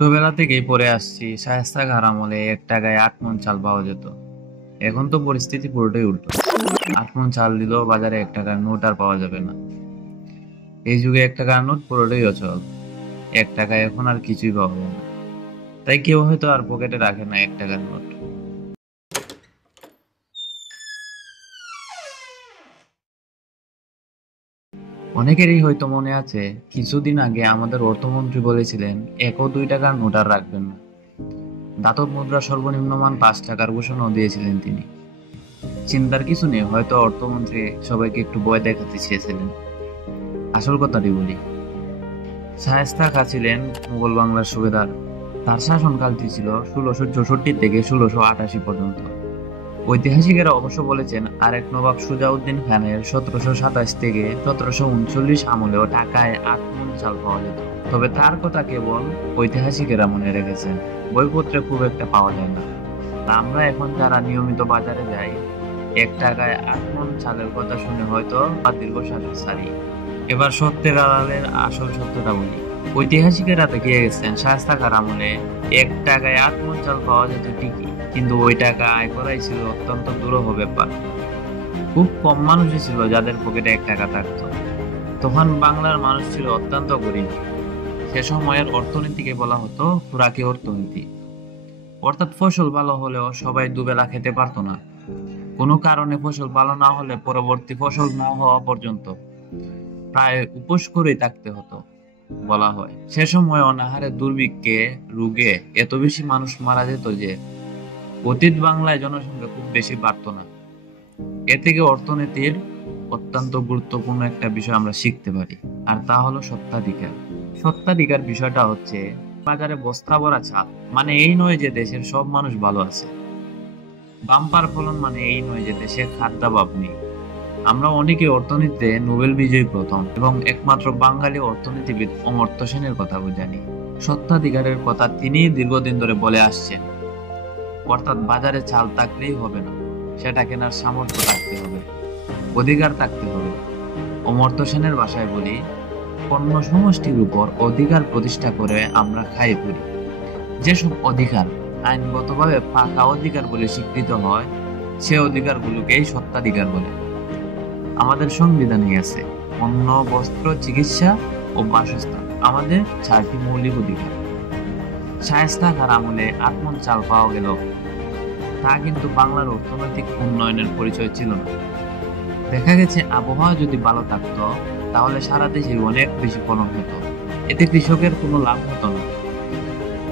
ছোটবেলা থেকেই পড়ে আসছি শায়েস্তা খাঁর আমলে 1 টাকায় 8 মণ চাল পাওয়া যেত। এখন তো পরিস্থিতি পুরোটাই উল্টো। 8 মণ চাল দিলেও বাজারে 1 টাকার নোট আর পাওয়া যাবে না। এই যুগে 1 টাকার নোট পুরোটাই অচল। 1 টাকায় এখন আর কিছুই পাওয়া যায় না। তাই কেউ হয়তো আর পকেটে রাখে না 1 টাকার নোট। অনেকেরই হয়তো মনে আছে, কিছুদিন আগে আমাদের অর্থমন্ত্রী বলেছিলেন 1 ও 2 টাকার নোট আর রাখবেন না। ধাতব মুদ্রা সর্বনিম্ন মান 5 টাকার ঘোষণাও দিয়েছিলেন তিনি। চিন্তার কিছু নেই, হয়তো অর্থমন্ত্রী সবাইকে একটু ভয় দেখাতে চেয়েছিলেন। আসল কথাটি বলি, শায়েস্তা খাঁ ছিলেন মুঘল বাংলার সুবেদার। তার শাসনকালটি ছিল 1664 থেকে 1688 পর্যন্ত। ঐতিহাসিকেরা অবশ্য বলেছেন আরেক নবাব সুজাউদ্দিন খানের 1727 থেকে 1739 আমলেও টাকায় 8 মণ চাল পাওয়া যেত। তবে তার কথা কেবল ঐতিহাসিকেরা মনে রেখেছেন, বইপত্রে খুব একটা পাওয়া যায় না। তা আমরা এখন যারা নিয়মিত বাজারে যাই, 1 টাকায় 8 মণ চালের কথা শুনে হয়তো বা দীর্ঘশ্বাস ছাড়ি। এবার সত্যের আড়ালের আসল সত্যটা বলি। ঐতিহাসিকেরা দেখিয়ে গেছেন শায়েস্তা খাঁর আমলে 1 টাকায় 8 মণ চাল পাওয়া যেত ঠিকই, কিন্তু ওই টাকা আয় করাই ছিল অত্যন্ত দুরূহ ব্যাপার। খুব কম মানুষই ছিল যাদের পকেটে 1 টাকা থাকতো। তখন বাংলার মানুষ ছিল অত্যন্ত গরিব। সে সময়ের অর্থনীতিকে বলা হতো খোরাকি অর্থনীতি। অর্থাৎ ফসল ভালো হলেও সবাই দুবেলা খেতে পারতো না। কোনো কারণে ফসল ভালো না হলে পরবর্তী ফসল না হওয়া পর্যন্ত প্রায় উপোস করেই থাকতে হতো বলা হয়। সে সময় অনাহারে, দুর্ভিক্ষে, রোগে এত বেশি মানুষ মারা যেত যে অতীত বাংলায় জনসংখ্যা খুব বেশি বাড়তো না। এ থেকে অর্থনীতির অত্যন্ত গুরুত্বপূর্ণ একটা বিষয় আমরা শিখতে পারি, আর তা হলো সত্ত্বাধিকার। সত্ত্বাধিকার বিষয়টা হচ্ছে, বাজারে বস্তা ভরা চাল মানে এই নয় যে দেশের সব মানুষ ভালো আছে। বাম্পার ফলন মানে এই নয় যে দেশে খাদ্যাভাব নেই। আমরা অনেকে অর্থনীতিতে নোবেল বিজয়ী প্রথম এবং একমাত্র বাঙালি অর্থনীতিবিদ অমর্ত্য সেনের কথা জানি। সত্ত্বাধিকারের কথা তিনি দীর্ঘদিন ধরে বলে আসছেন। অর্থাৎ বাজারে চাল থাকলেই হবে না, সেটা কেনার সামর্থ্য থাকতে হবে, অধিকার থাকতে হবে। অমর্ত্য সেনের ভাষায় বলি, পণ্য সমষ্টির উপর অধিকার প্রতিষ্ঠা করে আমরা খাই পড়ি। যেসব অধিকার আইনগতভাবে পাকা অধিকার বলে স্বীকৃত হয়, সে অধিকারগুলোকেই সত্ত্বাধিকার বলে। আমাদের সংবিধানে আছে অন্ন, বস্ত্র, চিকিৎসা ও বাসস্থান আমাদের 4টি মৌলিক অধিকার। শায়েস্তা খাঁর আমলে 8 মণ চাল পাওয়া গেল, তা কিন্তু বাংলার অর্থনৈতিক উন্নয়নের পরিচয় ছিল না। দেখা গেছে আবহাওয়া যদি ভালো থাকতো তাহলে সারা দেশে অনেক বেশি ফলন হতো, এতে কৃষকের কোনো লাভ হতো না।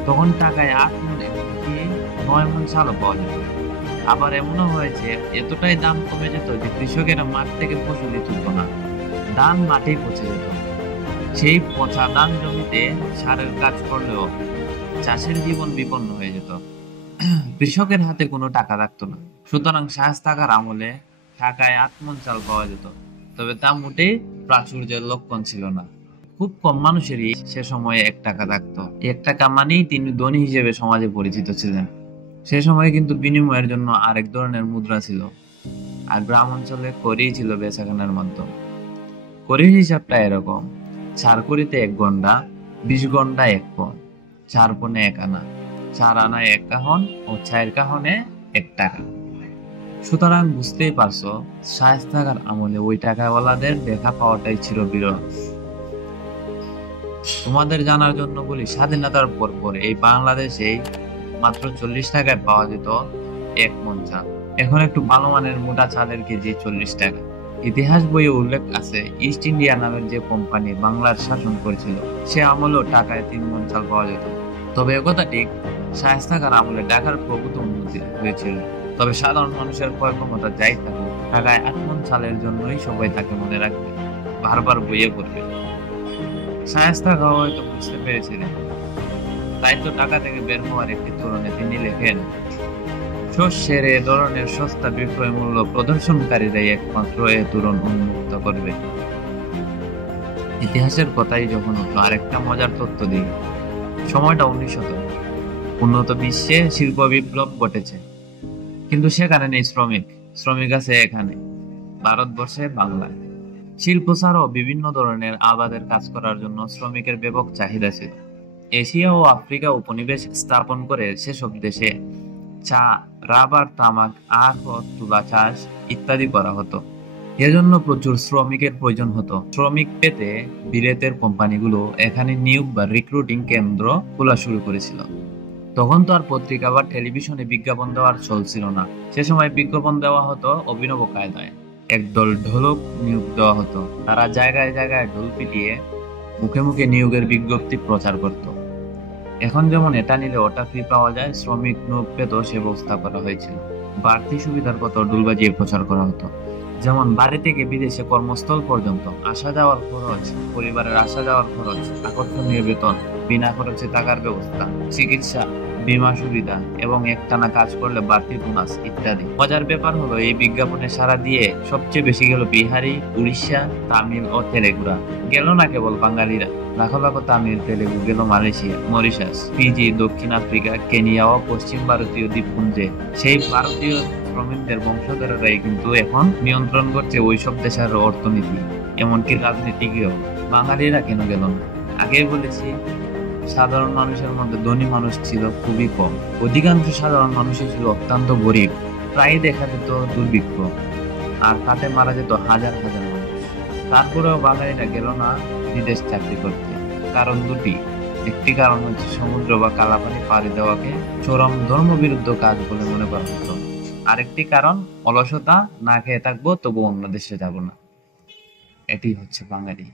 তখন টাকায় 8 মণ এমনকি 9 মণ চালও পাওয়া যেত। আবার এমনও হয়েছে এতটাই দাম কমে যেত যে কৃষকেরা মাঠ থেকে ফসলই তুলত না, ধান মাঠেই পচে যেত। সেই পচা ধান জমিতে সারের কাজ করলেও চাষের জীবন বিপন্ন হয়ে যেত। কৃষকের হাতে কোনো টাকা থাকতো না। সুতরাং শায়েস্তা খাঁর আমলে টাকায় 8 মণ চাল পাওয়া যেত, তবে তা মোটেই প্রাচুর্যের লক্ষণ ছিল না। খুব কম মানুষেরই সে সময়ে 1 টাকা থাকতো। 1 টাকা মানেই তিনি ধনী হিসেবে সমাজে পরিচিত ছিলেন। সে সময়ে কিন্তু বিনিময়ের জন্য আরেক ধরনের মুদ্রা ছিল, আর গ্রাম অঞ্চলে কড়িই ছিল বেচাকেনার মাধ্যম। কড়ির হিসাবটা এরকম: 4 কড়িতে 1 গন্ডা, 20 গন্ডা 1 পণ, 4 পণে 1 আনা, 4 আনায় 1 কাহন ও 4 কাহনে 1 টাকা। সুতরাং বুঝতেই পারছো, শায়েস্তা খাঁর আমলে ওই টাকাওয়ালাদের দেখা পাওয়াটাই ছিল বিরল। তোমাদের জানার জন্য বলি, স্বাধীনতার পর এই বাংলাদেশে মাত্র 40 টাকায় পাওয়া যেত 1 মণ চাল। এখন একটু ভালো মানের মোটা চালের কেজি 40 টাকা। ইতিহাস বইয়ে উল্লেখ আছে, ইস্ট ইন্ডিয়া নামের যে কোম্পানি বাংলার শাসন করেছিল, সে আমলেও টাকায় 3 মণ চাল পাওয়া যেত। তবে একথা ঠিক, শায়েস্তা খাঁর আমলে টাকার প্রভূত উন্নতি হয়েছিল। তবে সাধারণ মানুষের ক্রয় ক্ষমতা যাই থাকুক, টাকায় 8 মণ চালের জন্যই সবাই তাকে মনে রাখবে, বারবার বইয়ে পড়বে। শায়েস্তা খাঁ হয়তো বুঝতে পেরেছিলেন, তাই তো টাকা থেকে বের হওয়ার একটি তোরণে তিনি লেখেন, শস্যের এ ধরনের সস্তা বিক্রয় মূল্য প্রদর্শনকারীরাই একমাত্র এ তোরণ উন্মুক্ত করবে। ইতিহাসের কথাই যখন উঠলো, আরেকটা মজার তথ্য দিই। সময়টা 19 শতক। উন্নত বিশ্বে শিল্প বিপ্লব ঘটেছে, কিন্তু সেখানে নেই শ্রমিক। শ্রমিক আছে এখানে, ভারতবর্ষে, বাংলায়। শিল্প ছাড়াও বিভিন্ন ধরনের আবাদের কাজ করার জন্য শ্রমিকের ব্যাপক চাহিদা ছিল। এশিয়া ও আফ্রিকা উপনিবেশ স্থাপন করে সেসব দেশে চা, রাবার, তামাক, আখ ও তুলা চাষ ইত্যাদি করা হতো। এজন্য প্রচুর শ্রমিকের প্রয়োজন হতো। শ্রমিক পেতে বিলেতের কোম্পানিগুলো এখানে নিয়োগ বা রিক্রুটিং কেন্দ্র খোলা শুরু করেছিল। তখন তো আর পত্রিকা বা টেলিভিশনে বিজ্ঞাপন দেওয়ার চলছিল না। সে সময় বিজ্ঞাপন দেওয়া হতো অভিনব কায়দায়। একদল ঢোলক নিয়োগ দেওয়া হতো। তারা জায়গায় জায়গায় ঢোল পিটিয়ে মুখে মুখে নিয়োগের বিজ্ঞপ্তি প্রচার করত। এখন যেমন এটা নিলে ওটা ফ্রি পাওয়া যায়, শ্রমিক নিয়োগ পেতেও সে ব্যবস্থা করা হয়েছিল। বাড়তি সুবিধার কথা ঢোল বাজিয়ে প্রচার করা হতো। যেমন বাড়ি থেকে বিদেশে কর্মস্থল পর্যন্ত আসা যাওয়ার খরচ, পরিবারের আসা যাওয়ার খরচ, আকর্ষণীয় বেতন, বিনা খরচে থাকার ব্যবস্থা, চিকিৎসা, বীমা সুবিধা এবং একটানা কাজ করলে বাড়তি বোনাস ইত্যাদি। মজার ব্যাপার হলো এই বিজ্ঞাপনে সাড়া দিয়ে সবচেয়ে বেশি গেল বিহারি, উড়িষ্যা, তামিল ও তেলেগুরা। গেল না কেবল বাঙালিরা, লাখো লাখো তামিল, তেলেগু গেল মালয়েশিয়া, মরিশাস, ফিজি, দক্ষিণ আফ্রিকা, কেনিয়া ও পশ্চিম ভারতীয় দ্বীপপুঞ্জে। সেই ভারতীয় শ্রমিকদের বংশধরেরাই কিন্তু এখন নিয়ন্ত্রণ করছে ওইসব দেশের অর্থনীতি, এমনকি রাজনীতিকেও। বাঙালিরা কেন গেল না? আগেই বলেছি, সাধারণ মানুষের মধ্যে ধনী মানুষ ছিল খুবই কম। অধিকাংশ সাধারণ মানুষই ছিল অত্যন্ত গরিব। প্রায় দেখা যেত দুর্ভিক্ষ, আর তাতে মারা যেত হাজার হাজার মানুষ। তারপরেও বাঙালিরা গেল না বিদেশ চাকরি করতে। কারণ দুটি। একটি কারণ হচ্ছে সমুদ্র বা কালাপানি পাড়ি দেওয়াকে চরম ধর্মবিরুদ্ধ কাজ বলে মনে করা হতো। আরেকটি কারণ অলসতা, না খেয়ে থাকবো তবু অন্য দেশে যাব না। এটি হচ্ছে বাঙালি।